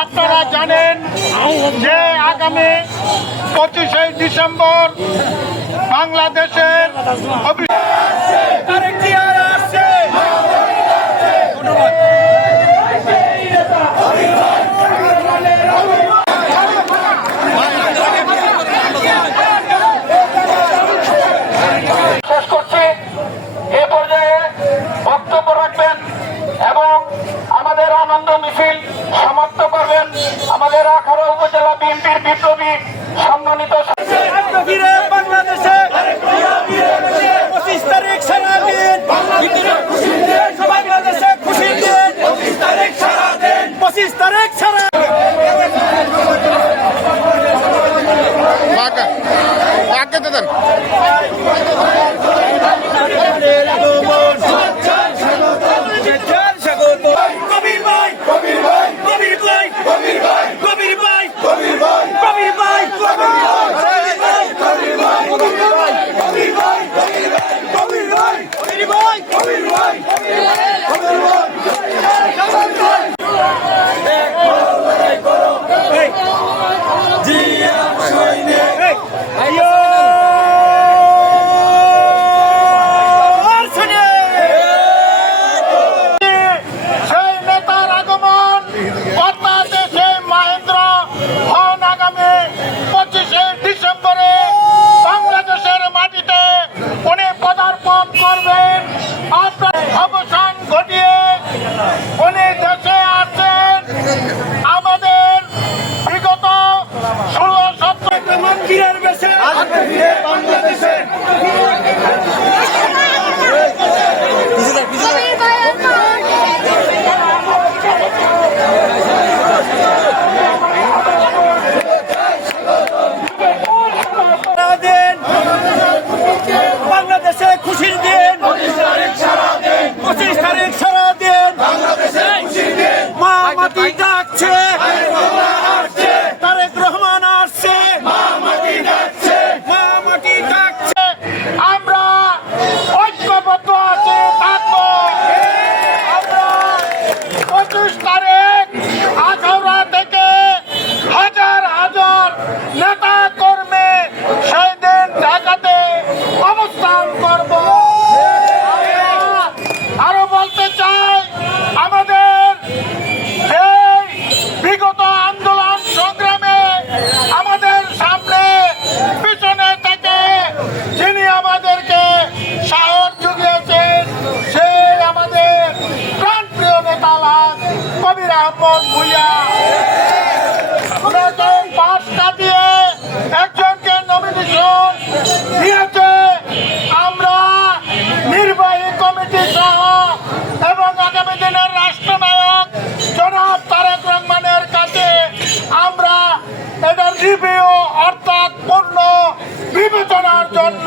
আপনারা জানেন যে আগামী 25শে ডিসেম্বর বাংলাদেশের আমাদের আনন্দ মিছিল সমাপ্ত করবেন আমাদের আখাউড়া উপজেলা বিএনপির বিপ্লবী সম্মানিত বাংলাদেশে 25 তারিখ সারাদিন বাংলাদেশে খুশির দিন 25 তারিখ সারাদিন 25 তারিখ সারা অবসান ঘটিয়ে উনি দেশে আছেন। আমাদের বিগত 16-17 মন্দিরের বেশে বাংলাদেশে বাংলাদেশে খুশির দিন 25 তারিখ সারাদিন মা মাটি ডাকছে তারেক রহমান আসছে মা মাটি ডাকছে আমরা ঐক্যবদ্ধ আছি থাকবো। আমরা 25 তারিখ আখাউড়া থেকে হাজার হাজার নেতা কর্মী সেই দিন ঢাকাতে অবস্থান করব। আরো বলতে চাই আমাদের এই বিগত আন্দোলন সংগ্রামে আমাদের সামনে পিছনে থেকে যিনি আমাদেরকে সাহস জুগিয়েছেন সেই আমাদের প্রাণপ্রিয় নেতা কবির আহমদ ভূঁইয়া। পাশ কাটিয়ে একজনকে নমিনেশন দিয়েছে। আমরা নির্বাহী কমিটি সহ এবং আগামী দিনের রাষ্ট্রনায়ক জনাব তারেক রহমানের কাছে আমরা এটার রিভিউ অর্থাৎ পূর্ণ বিবেচনার জন্য